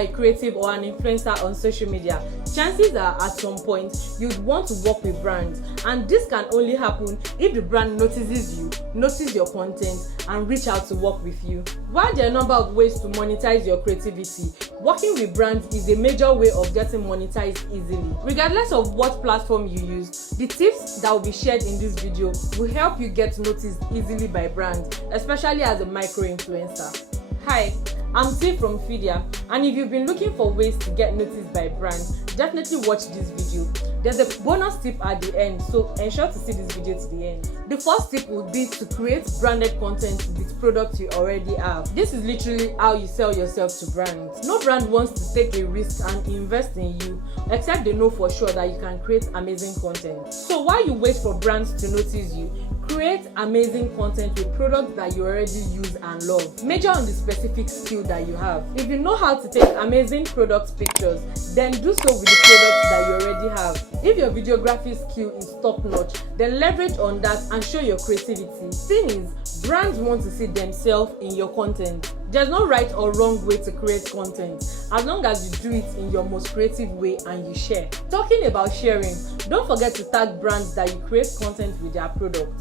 a creative or an influencer on social media, chances are at some point you'd want to work with brands, and this can only happen if the brand notices you, notices your content, and reach out to work with you. While there are a number of ways to monetize your creativity, working with brands is a major way of getting monetized easily. Regardless of what platform you use, the tips that will be shared in this video will help you get noticed easily by brands, especially as a micro-influencer. Hi, I'm T from Fidia, and if you've been looking for ways to get noticed by brands, definitely watch this video. There's a bonus tip at the end, so ensure to see this video to the end. The first tip would be to create branded content with products you already have. This is literally how you sell yourself to brands. No brand wants to take a risk and invest in you, except they know for sure that you can create amazing content. So while you wait for brands to notice you, create amazing content with products that you already use and love. Major on the specific skill that you have. If you know how to take amazing product pictures, then do so with the products that you already have. If your videography skill is top notch, then leverage on that and show your creativity. Thing is, brands want to see themselves in your content. There's no right or wrong way to create content, as long as you do it in your most creative way and you share. Talking about sharing, don't forget to tag brands that you create content with their product.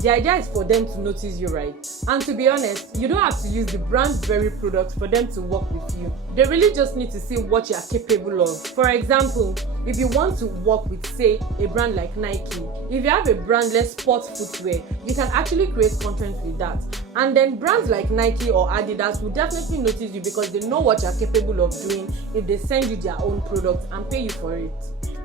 The idea is for them to notice you, right? And to be honest, you don't have to use the brand's very product for them to work with you. They really just need to see what you are capable of. For example, if you want to work with, say, a brand like Nike, if you have a brandless sports footwear, you can actually create content with that. And then brands like Nike or Adidas will definitely notice you because they know what you are capable of doing if they send you their own product and pay you for it.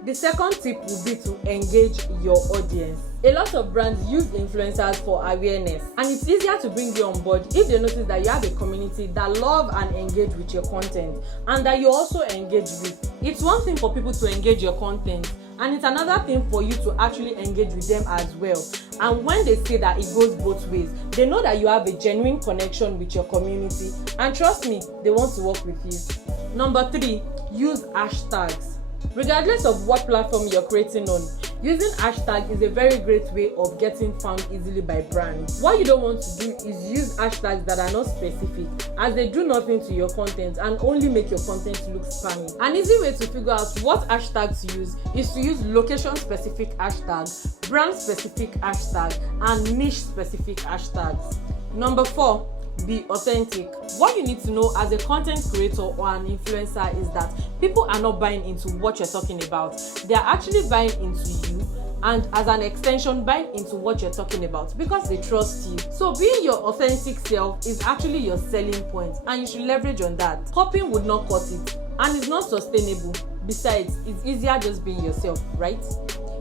The second tip would be to engage your audience. A lot of brands use influencers for awareness, and it's easier to bring you on board if they notice that you have a community that love and engage with your content and that you also engage with. It's one thing for people to engage your content, and it's another thing for you to actually engage with them as well. And when they say that it goes both ways, they know that you have a genuine connection with your community, and trust me, they want to work with you. Number 3, use hashtags. Regardless of what platform you're creating on, using hashtag is a very great way of getting found easily by brands. What you don't want to do is use hashtags that are not specific, as they do nothing to your content and only make your content look spammy. An easy way to figure out what hashtags to use is to use location-specific hashtags, brand-specific hashtags, and niche-specific hashtags. Number 4, be authentic. What you need to know as a content creator or an influencer is that people are not buying into what you're talking about. They are actually buying into you, and as an extension, buying into what you're talking about because they trust you. So being your authentic self is actually your selling point, and you should leverage on that. Copying would not cut it, and it's not sustainable. Besides, it's easier just being yourself, right?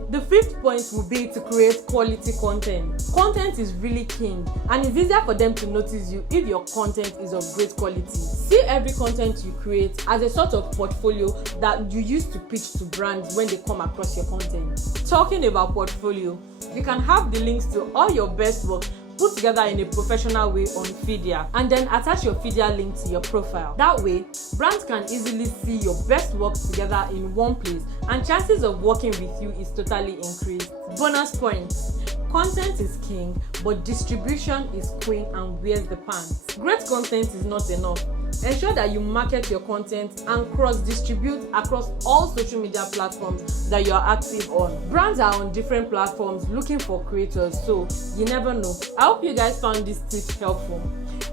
The 5th point would be to create quality content. Content is really king, and it's easier for them to notice you if your content is of great quality. See every content you create as a sort of portfolio that you use to pitch to brands when they come across your content. Talking about portfolio, you can have the links to all your best work put together in a professional way on Fidia, and then attach your Fidia link to your profile. That way, brands can easily see your best works together in one place, and chances of working with you is totally increased. Bonus points. Content is king, but distribution is queen and wears the pants. Great content is not enough. Ensure that you market your content and cross-distribute across all social media platforms that you are active on. Brands are on different platforms looking for creators, so you never know. I hope you guys found this tip helpful.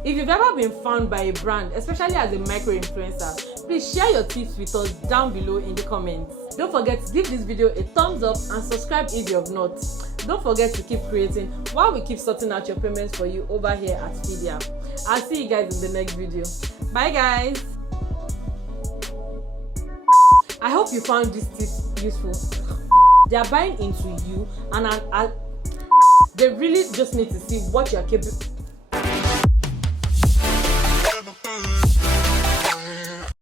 If you've ever been found by a brand, especially as a micro-influencer, please share your tips with us down below in the comments. Don't forget to give this video a thumbs up and subscribe if you have not. Don't forget to keep creating while we keep sorting out your payments for you over here at Fidia. I'll see you guys in the next video. Bye guys! I hope you found this tip useful. They are buying into you, and they really just need to see what you're capable.